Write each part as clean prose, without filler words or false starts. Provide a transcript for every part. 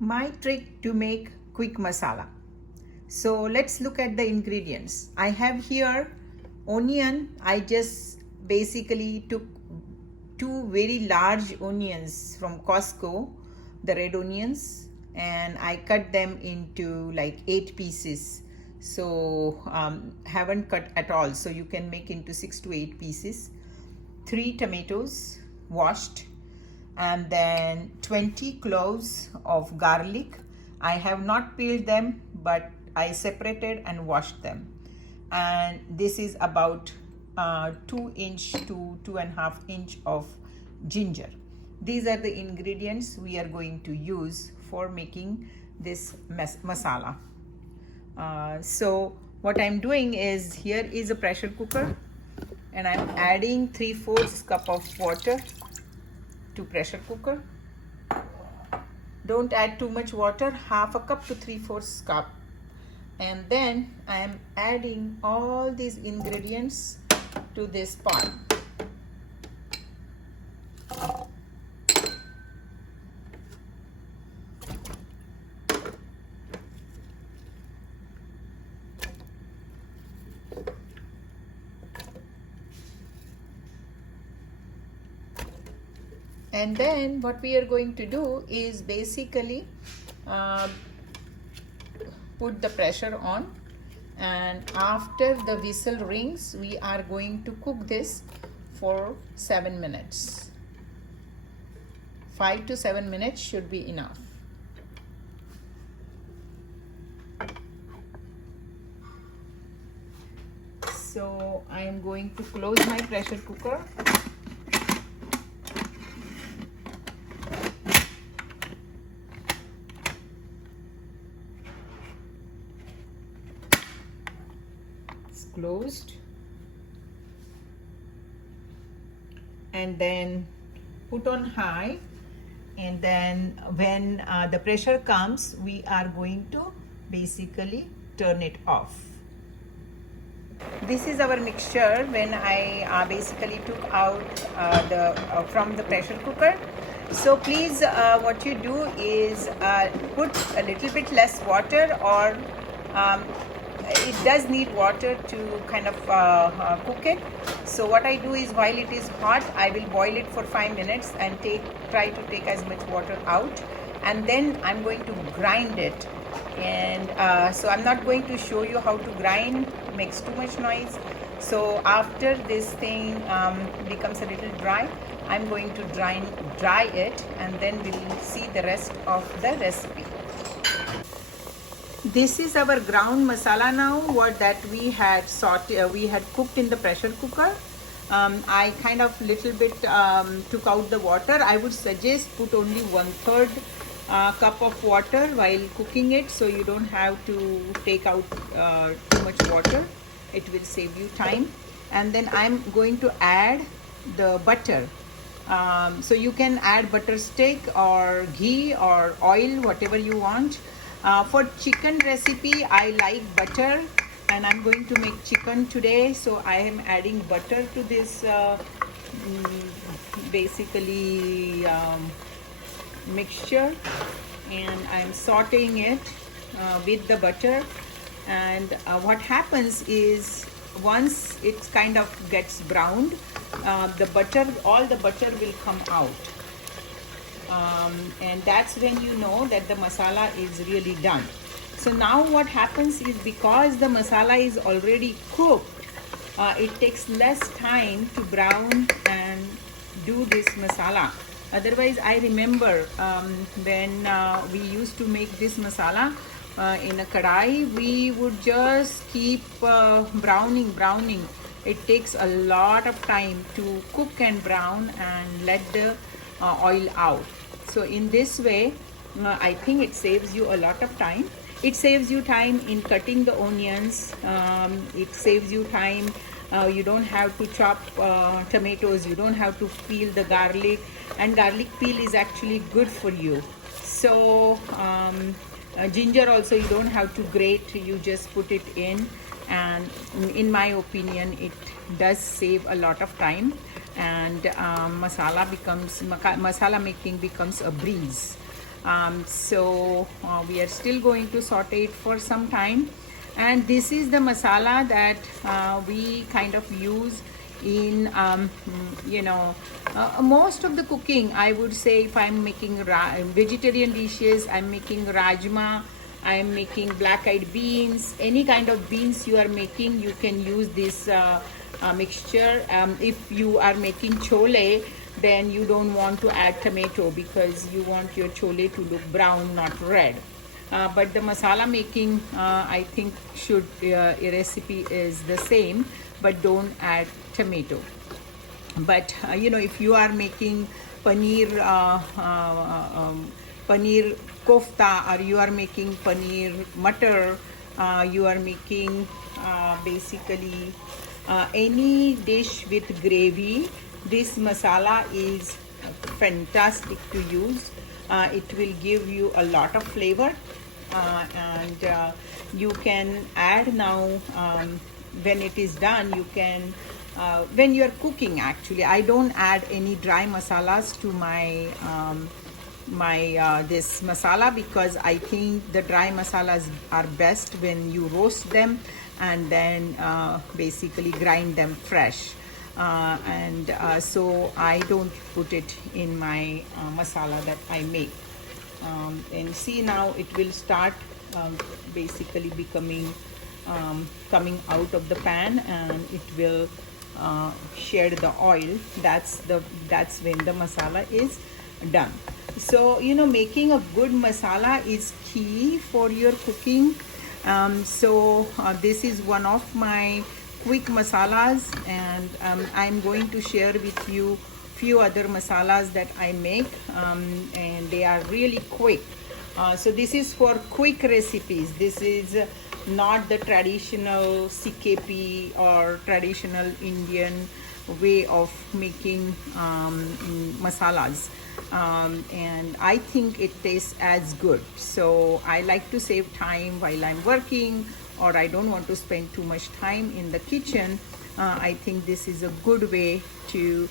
My trick to make quick masala. So let's look at the ingredients. I have here onion. I just basically took two very large onions from Costco, the red onions, and I cut them into like 8 pieces. So haven't cut at all, so you can make into 6 to 8 pieces. 3 tomatoes washed, and then 20 cloves of garlic. I have not peeled them, but I separated and washed them. And this is about 2 inch to 2.5 inch of ginger. These are the ingredients we are going to use for making this masala. So what I'm doing is, here is a pressure cooker, and I'm adding 3/4 cup of water to pressure cooker. Don't add too much water, half a cup to 3/4 cup. And then I am adding all these ingredients to this pot. And then what we are going to do is basically put the pressure on, and after the whistle rings, we are going to cook this for 7 minutes. 5 to 7 minutes should be enough. So I am going to close my pressure cooker. Closed, and then put on high, and then when the pressure comes, we are going to basically turn it off. This is our mixture when I basically took out from the pressure cooker. So please, what you do is put a little bit less water, or it does need water to kind of cook it. So what I do is, while it is hot, I will boil it for 5 minutes and try to take as much water out, and then I'm going to grind it. And so I'm not going to show you how to grind, it makes too much noise. So after this thing becomes a little dry, I'm going to dry it, and then we'll see the rest of the recipe. This is our ground masala now, we had cooked in the pressure cooker. I kind of little bit took out the water. I would suggest put only 1/3 cup of water while cooking it, so you don't have to take out too much water. It will save you time. And then I'm going to add the butter. So you can add butter stick or ghee or oil, whatever you want. For chicken recipe, I like butter, and I'm going to make chicken today, so I am adding butter to this basically mixture, and I'm sauteing it with the butter. And what happens is, once it kind of gets browned, all the butter will come out. And that's when you know that the masala is really done. So now what happens is, because the masala is already cooked, it takes less time to brown and do this masala. Otherwise, I remember when we used to make this masala in a kadai, we would just keep browning. It takes a lot of time to cook and brown and let the oil out. So in this way, I think it saves you a lot of time. It saves you time in cutting the onions. It saves you time. You don't have to chop tomatoes. You don't have to peel the garlic. And garlic peel is actually good for you. So ginger also, you don't have to grate. You just put it in. And in my opinion, it does save a lot of time. And masala making becomes a breeze. So we are still going to saute it for some time. And this is the masala that we kind of use in most of the cooking. I would say if I'm making vegetarian dishes, I'm making rajma, I'm making black-eyed beans, any kind of beans you are making, you can use this mixture. If you are making chole, then you don't want to add tomato because you want your chole to look brown, not red. But the masala making, I think a recipe is the same, but don't add tomato. But if you are making paneer kofta, or you are making paneer matar, you are making basically any dish with gravy, this masala is fantastic to use. It will give you a lot of flavor, and you can add now, when it is done, you can when you are cooking. Actually, I don't add any dry masalas to my this masala, because I think the dry masalas are best when you roast them and then basically grind them fresh. So I don't put it in my masala that I make. And see, now it will start basically becoming coming out of the pan, and it will shed the oil. That's when the masala is done. So making a good masala is key for your cooking. This is one of my quick masalas, and I'm going to share with you few other masalas that I make, and they are really quick. So this is for quick recipes. This is not the traditional CKP or traditional Indian way of making masalas, and I think it tastes as good. So I like to save time while I'm working, or I don't want to spend too much time in the kitchen. I think this is a good way to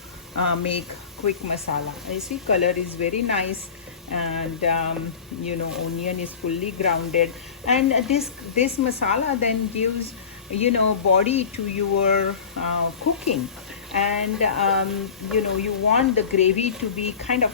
make quick masala. I see color is very nice, and onion is fully grounded, and this masala then gives body to your cooking. And you want the gravy to be kind of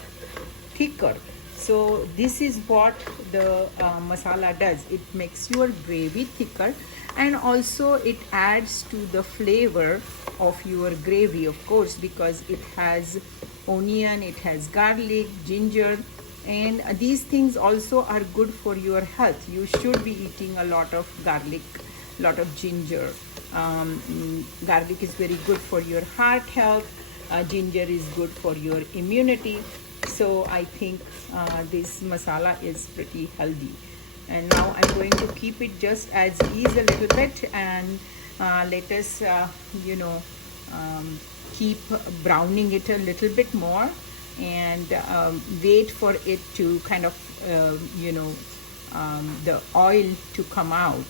thicker. So this is what the masala does. It makes your gravy thicker, and also it adds to the flavor of your gravy, of course, because it has onion, it has garlic, ginger, and these things also are good for your health. You should be eating a lot of garlic, lot of ginger. Garlic is very good for your heart health. Ginger is good for your immunity. So I think this masala is pretty healthy. And now I'm going to keep it just as is a little bit, and let us keep browning it a little bit more, and wait for it to kind of the oil to come out.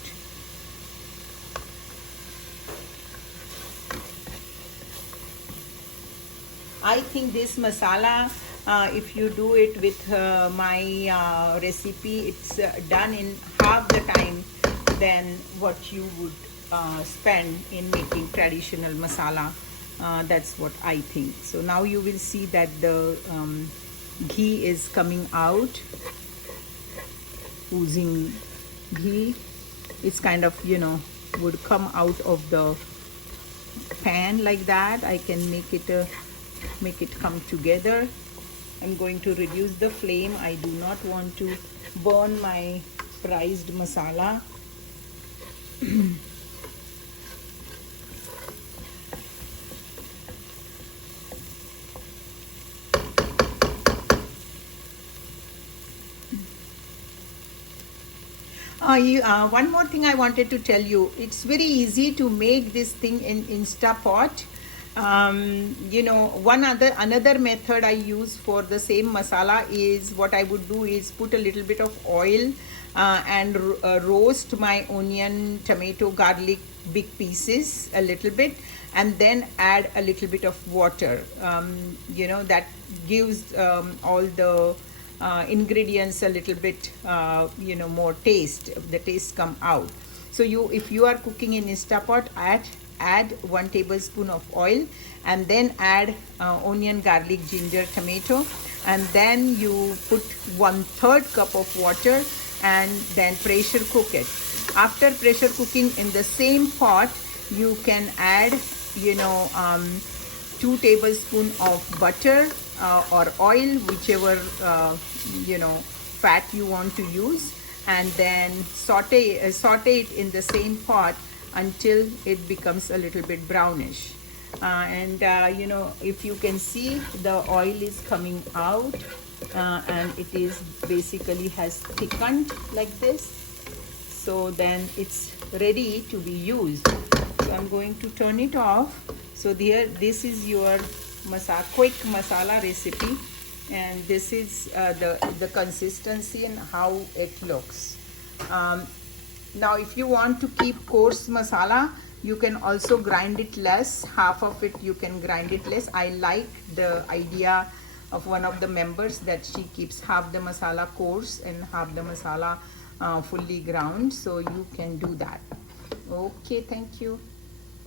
I think this masala, if you do it with my recipe, it's done in half the time than what you would spend in making traditional masala. That's what I think. So now you will see that the ghee is coming out, oozing ghee. It's kind of would come out of the pan like that. I can make it come together. I'm going to reduce the flame. I do not want to burn my priced masala. One more thing I wanted to tell you. It's very easy to make this thing in Instapot. Another method I use for the same masala is, what I would do is put a little bit of oil and roast my onion, tomato, garlic, big pieces a little bit, and then add a little bit of water. That gives all the ingredients a little bit, more taste. The taste come out. So if you are cooking in Instapot, add 1 tablespoon of oil, and then add onion, garlic, ginger, tomato, and then you put 1/3 cup of water, and then pressure cook it. After pressure cooking, in the same pot you can add 2 tablespoons of butter or oil, whichever fat you want to use, and then saute it in the same pot until it becomes a little bit brownish. If you can see, the oil is coming out, and it is basically has thickened like this. So then it's ready to be used. So I'm going to turn it off. So this is your quick masala recipe, and this is the consistency and how it looks. Now if you want to keep coarse masala, you can also grind it less. Half of it you can grind it less. I like the idea of one of the members that she keeps half the masala coarse and half the masala fully ground, so you can do that. Okay, thank you.